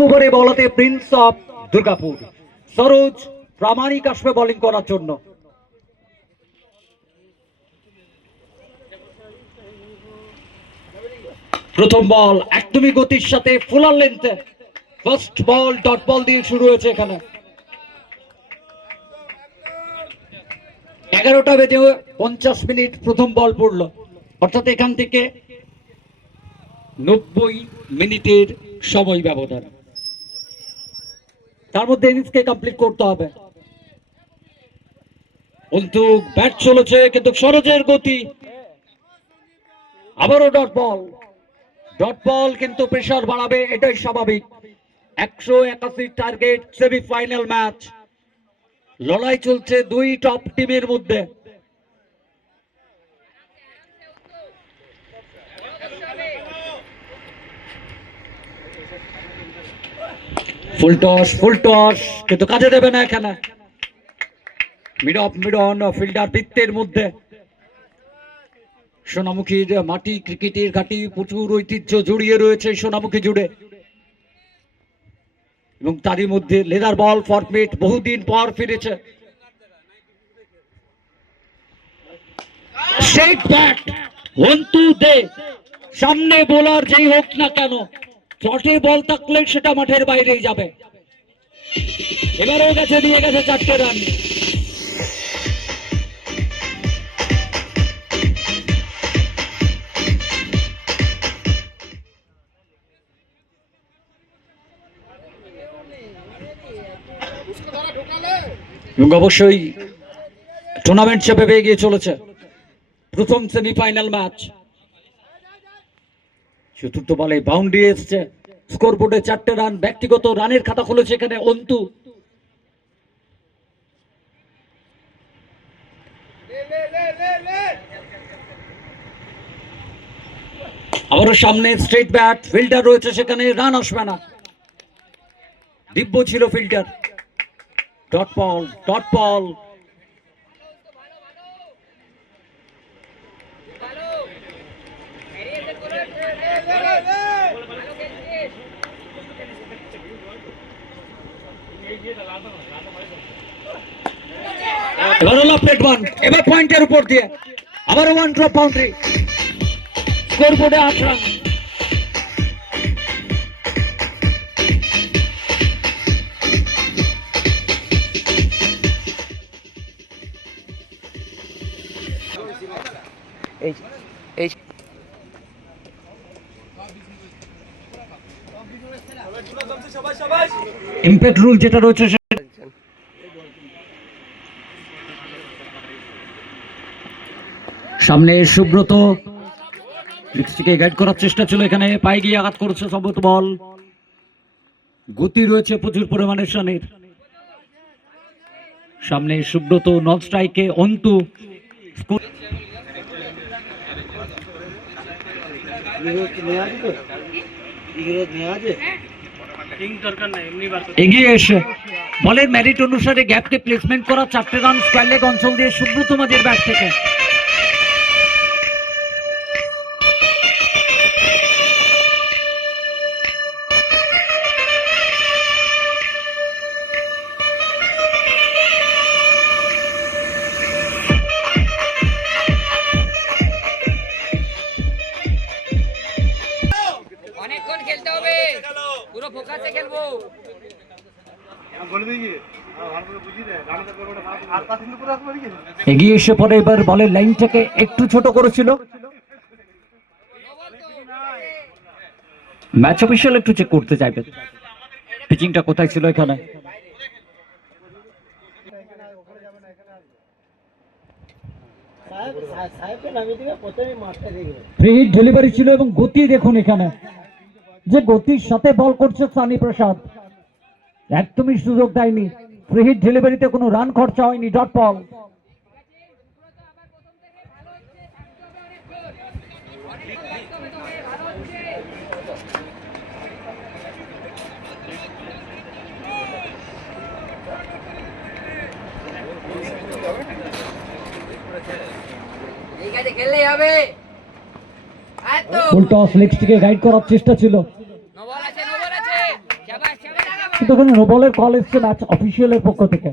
ওভারে বলাতে prince of Durgapur Saroj Pramanik আসবে বোলিং করার জন্য। প্রথম বল একদমই গতির সাথে ফুলার লেন্থে, ফার্স্ট বল ডট বল দিয়ে শুরু হয়েছে এখানে। 11টা বেজে 50 মিনিট প্রথম বল পড়লো, অর্থাৎ এখান থেকে 90 মিনিটের সময় ব্যবধান, তার মধ্যে ইনিংসকে কমপ্লিট করতে হবে। কিন্তু ব্যাট চলেছে, কিন্তু সরোজের গতি, আবারও ডট বল কিন্তু প্রেসার বাড়াবে, এটাই স্বাভাবিক। 181 টার্গেট, সেমিফাইনাল ম্যাচ, লড়াই চলছে দুই টপ টিমের মধ্যে। ফুল টস কিন্তু কাজে দেবে না এখানে। মিড অন ফিল্ডার বৃত্তের মধ্যে। সোনামুখীর মাটি ক্রিকেটের ঘাঁটি, প্রচুর ঐতিহ্য জড়িয়ে রয়েছে সোনামুখী জুড়ে, এবং তারই মধ্যে লেদার বল ফরম্যাট বহুদিন পর ফিরেছে। স্ট্রেট ব্যাট 1-2 দে, সামনে বোলার যেই হোক না কেন, চটে বল থাকলে সেটা মাঠের বাইরেই যাবে। এবারেও গেছে, দিয়ে গেছে 4টে রান। এবং অবশ্যই টুর্নামেন্ট চেপে পেয়ে গিয়ে চলেছে প্রথম সেমিফাইনাল ম্যাচ। চতুর্থ বলে বাউন্ডারি এসছে, স্কোরবোর্ডে 4টে রান, ব্যক্তিগত রানের খাতা খুলেছে এখানে অন্তু। আবারও সামনে স্ট্রেট ব্যাট, ফিল্ডার রয়েছে সেখানে, রান আসবে না। দিব্য ছিল ফিল্ডার। ডট বল এবার হলো প্লেট 1, এবার পয়েন্টের উপর দিয়ে আবার 1 ড্রপ বাউন্ডারি, স্কোরবোর্ডে 8 রান। ইম্প্যাক্ট রুল যেটা রয়েছে, সামনে সুব্রত লিপস্টিকে গাইড করার চেষ্টা ছিল, এখানে পায়ে গিয়ে আঘাত করেছে সম্ভবত বল। গতি রয়েছে প্রচুর পরিমাণে রানের। সামনে সুব্রত, নন স্ট্রাইকে অন্তু। এগিয়ে এসে বলের ম্যারিট অনুসারে গ্যাপকে প্লেসমেন্ট করা, 4টে রান স্কয়ার লেগ অঞ্চল দিয়ে সুব্রত মাঝের ব্যাট থেকে। এগিয়ে এসে পরে এবার বলের লাইনটাকে একটু ছোট করেছিল। ম্যাচ অফিসিয়াল একটু চেক করতে চাইবে পিচিংটা কোথায় ছিল এখানে। ফ্রি ডেলিভারি ছিল এবং গতি দেখুন এখানে, যে গতির সাথে বল করছে সানি প্রসাদ, একদমই সুযোগ দেয়নি। ফ্রি হিট ডেলিভারিতে কোনো রান খরচা হয়নি। Dot ball full toss leg স্টিকে গাইড করার চেষ্টা ছিল। কিন্তু এখানে নো বলের কল এসছে ম্যাচ অফিসিয়ালের পক্ষ থেকে।